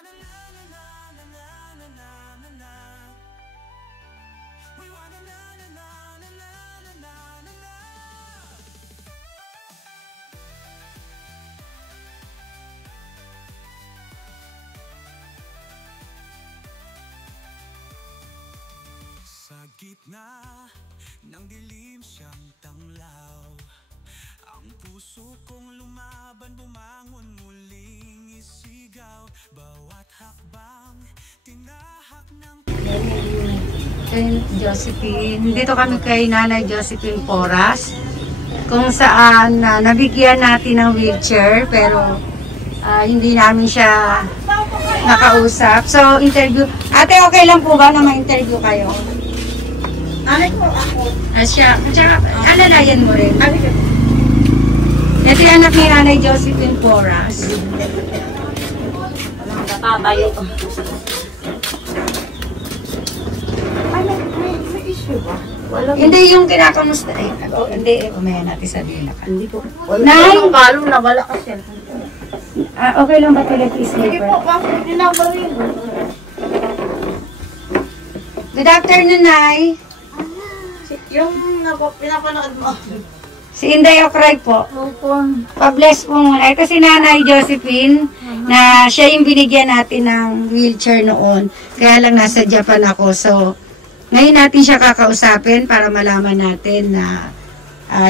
wanna na na na na na na na na na. We wanna na na na na na na na na na. Sa gitna ng dilim siyang tanglaw, ang puso kong lumaban, bumangon muling isigaw. Bawat hakbang, tinahak ng Josephine. Dito kami kay Nanay Josephine Porras, kung saan nabigyan natin ng wheelchair pero hindi namin siya nakausap. So, interview. Ate, okay lang po ba na ma-interview kayo? Ano po ako? Siya. Tsaka, alalayan mo rin. Ito yung anak ni Nanay Josephine Porras. Nakabayo ko. Ano, may issue ba? Hindi yung kinakamusta. Hindi, umaya natin sabihin na ka. Hindi po. Nay! Balong na wala kasi. Okay lang ba tuloy please? Sige po, bakit ginagawa rin? Good afternoon, Nay. Yung pinapanood mo. Si Inday Okray po. Opo. Pa-bless po muna. Ito si Nanay Josephine, na siya yung binigyan natin ng wheelchair noon. Kaya lang nasa Japan ako. So, ngayon natin siya kakausapin para malaman natin na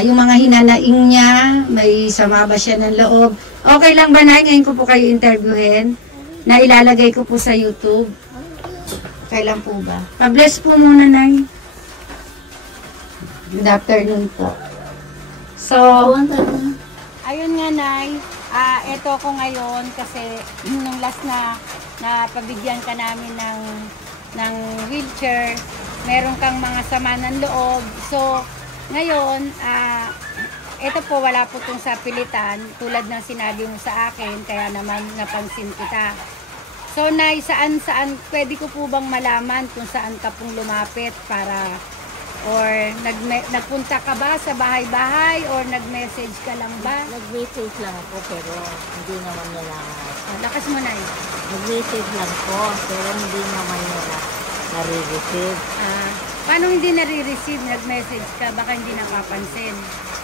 yung mga hinanaing niya, may sama ba siya ng loob. Okay lang ba, Nay? Ngayon ko po kayo interviewin na ilalagay ko po sa YouTube. Okay lang po ba? Pa-bless po muna, Nay. Good afternoon po. So, ayun nga, Nay. Ito ko ngayon kasi nung last na pabigyan ka namin ng wheelchair, meron kang mga sama ng loob. So, ngayon, ito po, wala po itong sa pilitan, tulad ng sinabi mo sa akin, kaya naman napansin kita. So, Nay, saan, pwede ko po bang malaman kung saan ka pong lumapit para, or nagpunta ka ba sa bahay-bahay, or nag-message ka lang ba? Nag-message lang ako pero hindi naman nila. Lakas mo, Nay. Nag-message lang po pero hindi naman nila nare-receive. Paano hindi nare-receive? Nag-message ka, baka hindi napapansin.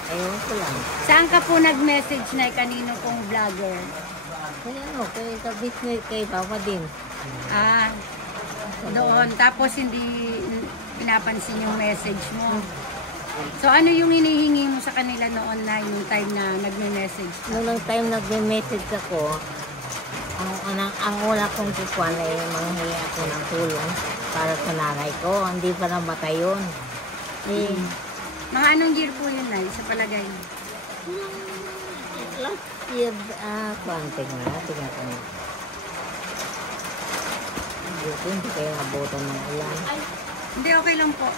Ayun ko lang. Saan ka po nag-message, Nay? Kanino pong vlogger? Kaya ano, kay ka-business, kay Papa din. Doon. Tapos hindi pinapansin yung message mo. So, ano yung hinihingi mo sa kanila noon, Nay, nung time na nagme-message ka? Noong time nag-message ako, ang una kong kukuha ay manghingi ako ng tulong para sa nanay ko. Hindi pa namatay yun. Mga anong year po yun, Nay, sa palagay mo? Last year, tingnan ko na. Hindi kayo nabutan ng ulan. Hindi, okay lang po.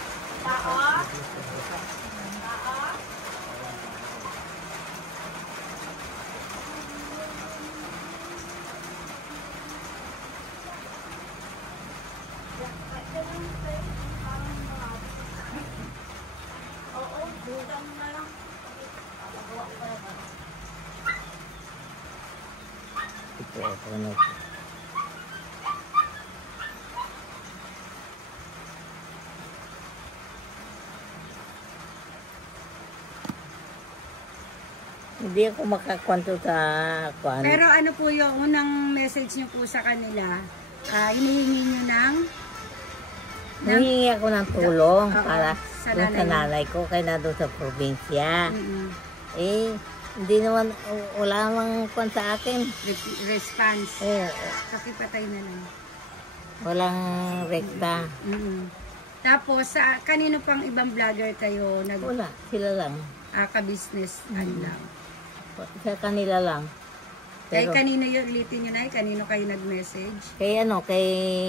Ito ako na. Hindi ako makakwanto sa kwan. Pero ano po yung unang message niyo po sa kanila? Hinihingi niyo ng Nangingi ako ng tulong para sa doon sa nanay ko, kaya na doon sa probinsya. Hindi naman, wala namang kwan sa akin. response. Eh, Pakipatay na lang. walang rekta. Tapos, kanino pang ibang vlogger kayo Wala, sila lang. ka-business lang? Sa kanila lang. Kay Pero, kanino yung ulitin nyo, Nay? Kanino kayo nag-message? kay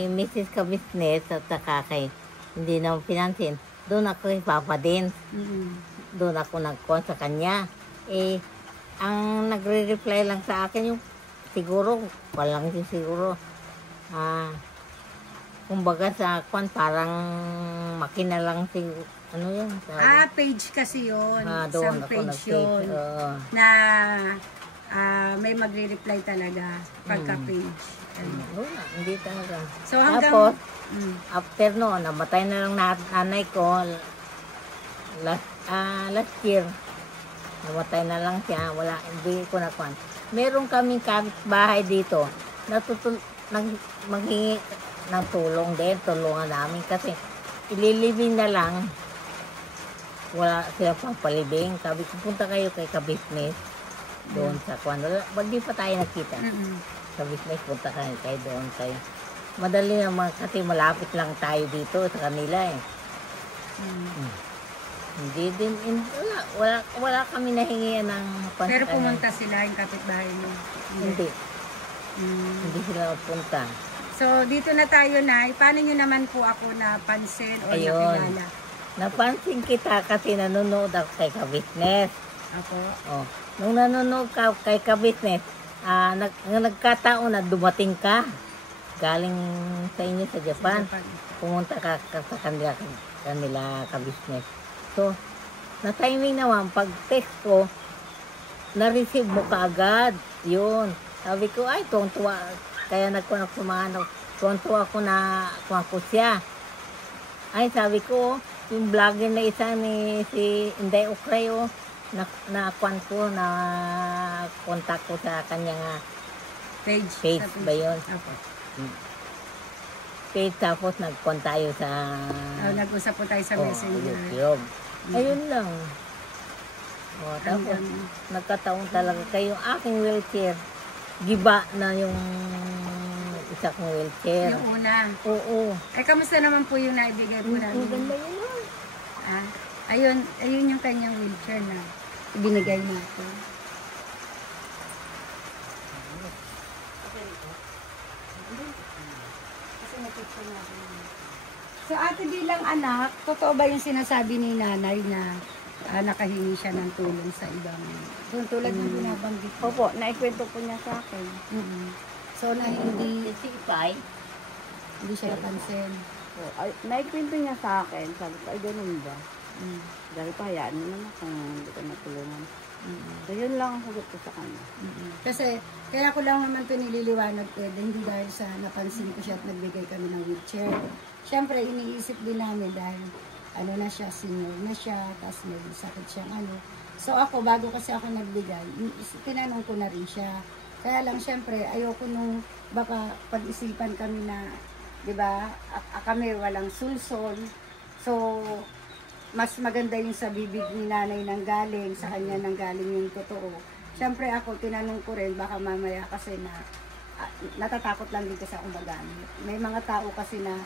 Mrs. Ka-Business at saka kay, hindi naman pinansin. Doon ako kay Papa din. Doon ako nag-call sa kanya. Ang nagre-reply lang sa akin yung siguro, walang din siguro. Kumbaga sa kwan, parang makina lang siguro. Ano yun? Page kasi yun. Doon Isang ako page yun. Oo. Na may magre-reply talaga pagka-page. Wala, hindi talaga. So hanggang... Tapos, Mm. after noon, namatay na lang nanay ko last year. Namatay na lang siya. Wala, hindi ko nakuha. Meron kaming kapitbahay dito. Maghingi ng tulong din. Tulungan namin kasi ililibing na lang. Wala sila pang palibing. Sabi ko, punta kayo kay ka-business. Doon sa kwan. Hindi pa tayo nakita. Sa business, punta kayo doon kayo. Madali naman kasi malapit lang tayo dito sa kanila eh. Hindi din, wala kami nahingian ng pansakan. Pero pumunta sila yung kapitbahay mo? Hindi. Hindi sila punta. So, dito na tayo, Nay. Paano nyo naman po ako napansin o Ayun. nakilala? Napansin kita kasi nanonood ako kay ka-business. Ako? Oh. Nung nanonood ka kay ka-business, nagkataon na dumating ka. Galing sa inyo sa Japan. Pumunta ka sa kanila ka-business. So, na-timing naman, pag text ko, na-receive mo kaagad. Yun. Sabi ko, ay, tuwang-tuwa. Kaya nagkumaano, tuwang-tuwa ko na kuha ko siya. Ay, sabi ko, yung vlogger na isa ni si Inday Ukrayo, na-kuhan ko, na-contact ko sa kanyang page ba yun? Apo. Page, tapos nag-con tayo sa Nag-usap po tayo sa Messenger. YouTube. Ayun lang. Tapos nagkataon talaga kayo aking wheelchair. Giba na yung isa kong wheelchair. Yung una. Oo. Ay, kamusta naman po yung naibigay po namin? Ang ganda yun. Ayun yung kanyang wheelchair na ibinigay natin. So, ate bilang anak, totoo ba yung sinasabi ni nanay na nakahingi siya ng tulong sa ibang... Tulad ng binabanggit ko. Opo, naikwento po niya sa akin. So, na hindi Sipay. siya napansin. So, naikwento niya sa akin. Sabi ko, ay ganun ba? Dahil pa, hayaan mo naman kung hindi ka matulungan. So, yun lang ang hugot ko sa kanya. Kasi, kaya ko lang naman ito nililiwanag ko, hindi dahil sa napansin ko siya at nagbigay kami ng wheelchair. Siyempre, iniisip din namin dahil ano na siya, senior na siya, tapos may sakit siyang ano. So ako, bago kasi ako nagbigay, tinanong ko na rin siya. Kaya lang, siyempre, ayoko nung baka pag-isipan kami na, di ba, kami walang sulsol. So, mas maganda yung sa bibig ni nanay nang galing, sa kanya nang galing yung totoo. Siyempre ako, tinanong ko rin, baka mamaya kasi na, natatakot lang din kasi ako magamit. May mga tao kasi na,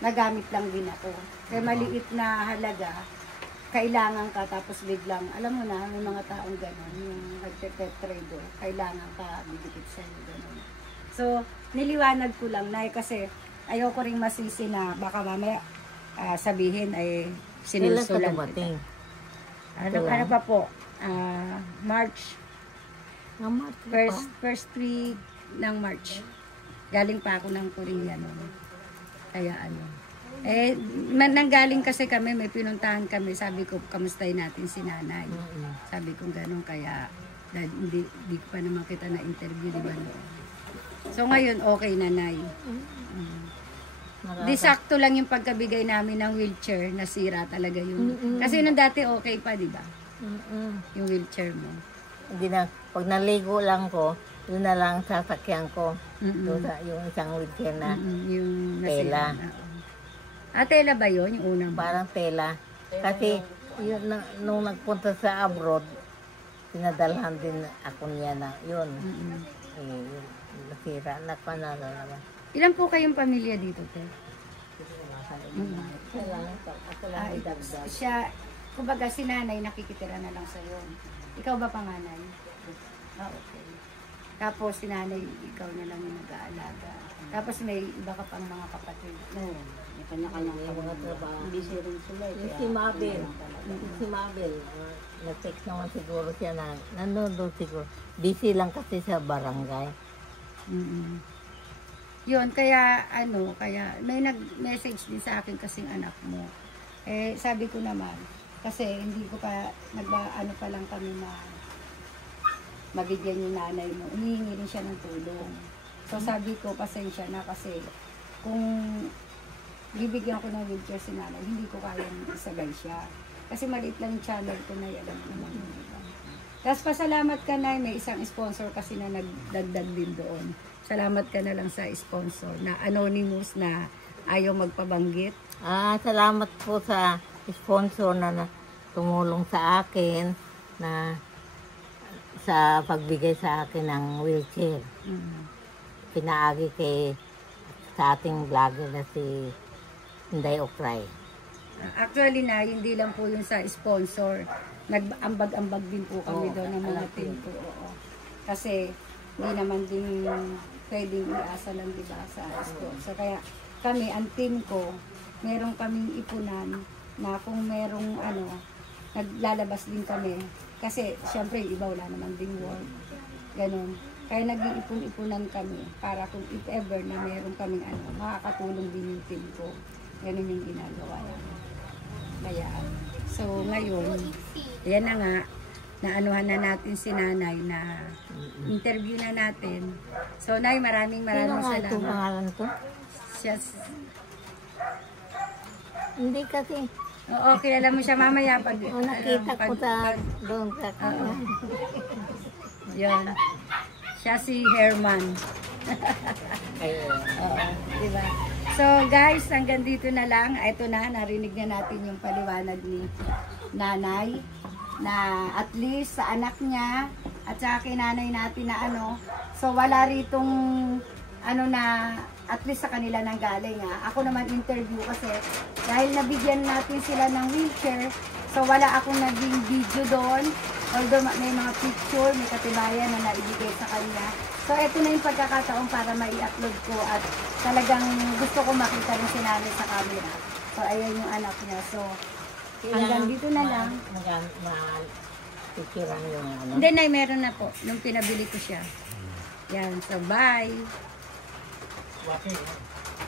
nagamit lang din ako. Kaya maliit na halaga, kailangan ka, tapos biglang, alam mo na, may mga taong gano'n, yung nagte-trader, kailangan ka, bibigit sa'yo, gano'n. So, niliwanag ko lang, Nay, kasi ayoko ring masisi na baka mamaya sabihin ay sinusulan kita. Ano pa po? March. First week ng March. Galing pa ako ng Korea noon. Kaya nanggaling kasi kami, may pinuntahan kami, sabi ko, kamustahin natin si nanay. Sabi ko gano'n, kaya hindi ko pa naman kita na-interview, di ba? So ngayon, okay na, Nay. Di sakto lang yung pagkabigay namin ng wheelchair, nasira talaga yun. Kasi nung dati okay pa, di ba? Yung wheelchair mo. Hindi na, pag naligo lang ko, yun na lang sasakyan ko. Yung isang wheelchair na Yung tela. Tela ba yun? Yung unang Parang tela. Kasi yun, nung nagpunta sa abroad, pinadalhan din ako niya na yun. Yun nasira na panalala. Ilan po kayong pamilya dito, te? Siya, kumbaga si nanay nakikitira na lang sa'yo. Ikaw ba panganay? Okay. Tapos si nanay, ikaw na lang yung nag-aalaga. Tapos may iba ka pang mga kapatid. No, may kanya-kanyang mga trabaho. Busy rin sila. Si Mabel, nag-text naman siguro siya na nanonood siguro. Busy lang kasi sa barangay. Yun, kaya kaya may nag-message din sa akin kasing anak mo. Sabi ko naman, kasi hindi ko pa, pa lang kami na mabigyan yung nanay mo. Humihingi rin siya ng tulong. So sabi ko, pasensya na kasi kung bibigyan ko ng wheelchair si nanay, hindi ko kayang isagay siya. Kasi maliit lang yung channel ko na alam mo naman. Tapos pasalamat ka na, may isang sponsor kasi na nagdagdag din doon. Salamat ka na lang sa sponsor na anonymous na ayaw magpabanggit. Salamat po sa sponsor na tumulong sa akin na sa pagbigay sa akin ng wheelchair. Pinaagi sa ating vlogger na si Inday Okray. Actually na, hindi lang po yun sa sponsor. Nag-ambag-ambag din po kami doon ng mga team ko. Oo. Kasi hindi naman din pwedeng iasa lang diba sa sponsor. Kaya kami, ang team ko, meron kaming ipunan na kung merong naglalabas din kami. Kasi syempre iba wala naman ding work. Ganun. Kaya nag-iipon-ipunan kami para kung if ever na meron kaming makakatulong din yung team ko. Ganun yung ginagawa namin. Kaya, so ngayon, yan na nga, naanuhan na natin si nanay na interview na natin. So, Nay, maraming salamat. Ito pangalan ko? Hindi kasi. Oo, kilala mo siya mamaya pag... nakita ko sa doon sa kanya. Yan. Siya si Herman. Oo, diba? So guys, hanggang dito na lang. Ito na, narinig na natin yung paliwanag ni nanay na at least sa anak niya at saka kay nanay natin na so wala ritong na at least sa kanila nang galing Ako naman interview kasi dahil nabigyan natin sila ng wheelchair, so wala akong naging video doon. Although may mga picture, may katibayan na naibigay sa kanya. So ito na yung pagkakataon para mai-upload ko at talagang gusto ko makita rin si nanay sa camera. So ayan yung anak niya. So hanggang dito na lang. Picturean yung Hindi na, meron na po. Nung pinabili ko siya. Yan. So bye.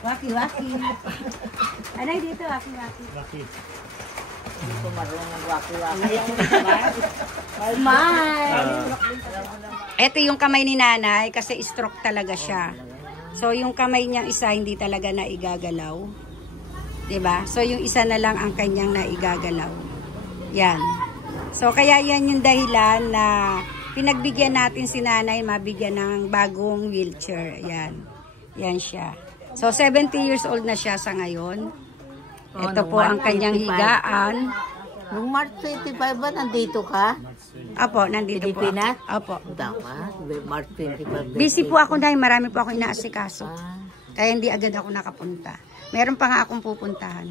Waki-waki. Anay dito, waki-waki. Hindi ko marunong mag-waki-waki. Ito yung kamay ni nanay kasi stroke talaga siya. So yung kamay niyang isa hindi talaga naigagalaw. 'Di ba? So yung isa na lang ang kanyang naigagalaw. Yan. So kaya yan yung dahilan na pinagbigyan natin si nanay mabigyan ng bagong wheelchair. Yan. Yan siya. So 70 years old na siya sa ngayon. Ito po ang kanyang higaan. Nung March 25 ba nandito ka? Apo, nandito Pilipinas? po. Apo. Dapat, March 25. Busy po ako dahil marami po ako inaasikaso. Kaya hindi agad ako nakapunta. Meron pa nga akong pupuntahan.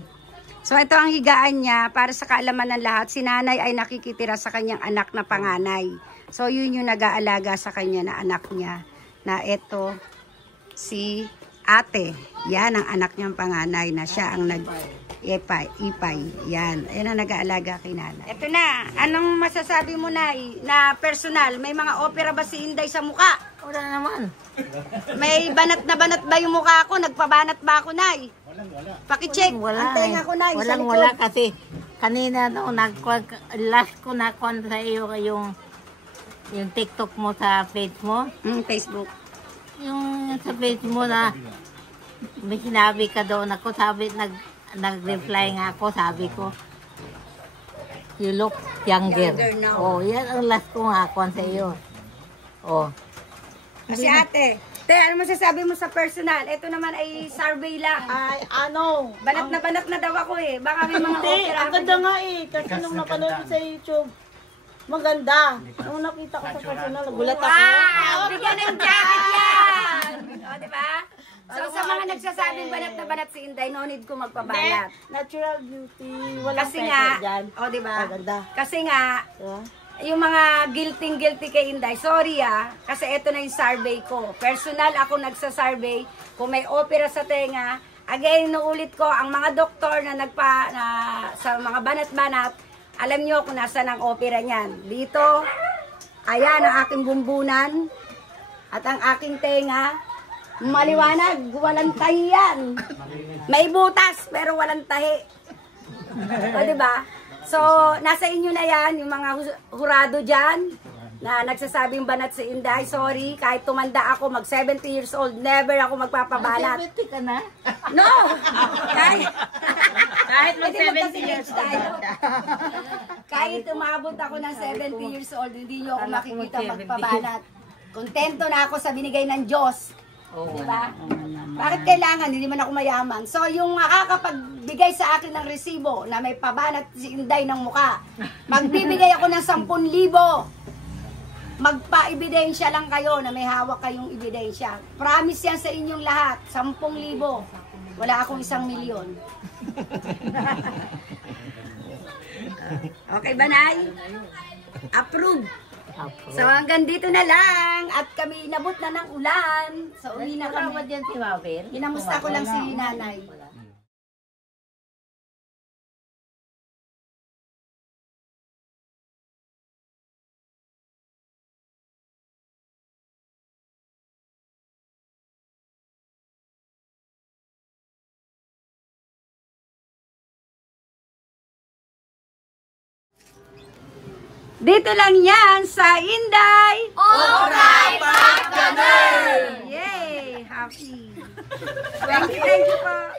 So ito ang higaan niya para sa kaalaman ng lahat. Si nanay ay nakikitira sa kanyang anak na panganay. So yun yung nag-aalaga sa kanya na anak niya. Na ito si ate. Yan ang anak niyang panganay na siya ang ipay. Yan. Yan ang nag-aalaga kay nanay. Ito na. Anong masasabi mo na personal? May mga opera ba si Inday sa muka? Wala naman. May banat ba yung mukha ko? Nagpabanat ba ako, Nay? Wala. Pakicheck. Wala. Antay nga ko, Nay. Wala kasi. Kanina last ko na-con sa iyo yung TikTok mo sa page mo. Facebook. Yung sa page mo na may sinabi ka doon ako, nag-reply nga ako, sabi ko, you look younger. Younger now. Oh, yan ang last ko nga ako sa iyo. Oh. Kasi ate, ano masasabi mo sa personal? Ito naman ay survey lang. Ay, Banat na daw ako eh. Baka may mga Hindi, opera. ang ganda nga eh. Kasi nung napanood ko sa YouTube, maganda. Nung nakita ko sa personal, nagulat ako. Wow! Bigyan ng jacket yan! O, diba? So, sa mga nagsasabing banat na banat si Inday, no need ko magpabanat. Natural beauty. Walang Kasi nga, dyan. o diba? Maganda. Kasi nga, Diba? yung mga guilty kay Inday, sorry kasi ito na yung survey ko. Personal ako nagsa-survey. Kung may opera sa tenga, again, nuulit ko, ang mga doktor na sa mga banat-banat, alam nyo kung nasa ng opera niyan. Dito, ayan ang aking bumbunan at ang aking tenga. Maliwanag, walang tahi yan. May butas, pero walang tahi. O, diba? So, nasa inyo na yan, yung mga hurado dyan. na nagsasabing banat si Inday. Sorry, kahit tumanda ako, mag 70 years old, never ako magpapabanat. 70 ka na? No! Kahit mag 70 years tayo. Kahit umabot ako ng 70 years old, hindi nyo ako makikita magpabanat. Kontento na ako sa binigay ng Diyos. Diba? Bakit kailangan? Hindi man ako mayaman. So, yung makakapagbigay sa akin ng resibo na may pabanat si Inday ng muka, magbibigay ako ng 10,000. Magpa-ebidensya lang kayo na may hawak kayong ebidensya. Promise yan sa inyong lahat. 10,000. Wala akong 1,000,000. Okay ba, Nay? Approve. So hanggang dito na lang at kami inabot na ng ulan. So uwi na kami. Kasama dyan si Mabel. Ginamusta ko lang si Nanay. Dito lang yan sa Inday. Alright, Pop Gunner! Yay! Happy. Thank you po.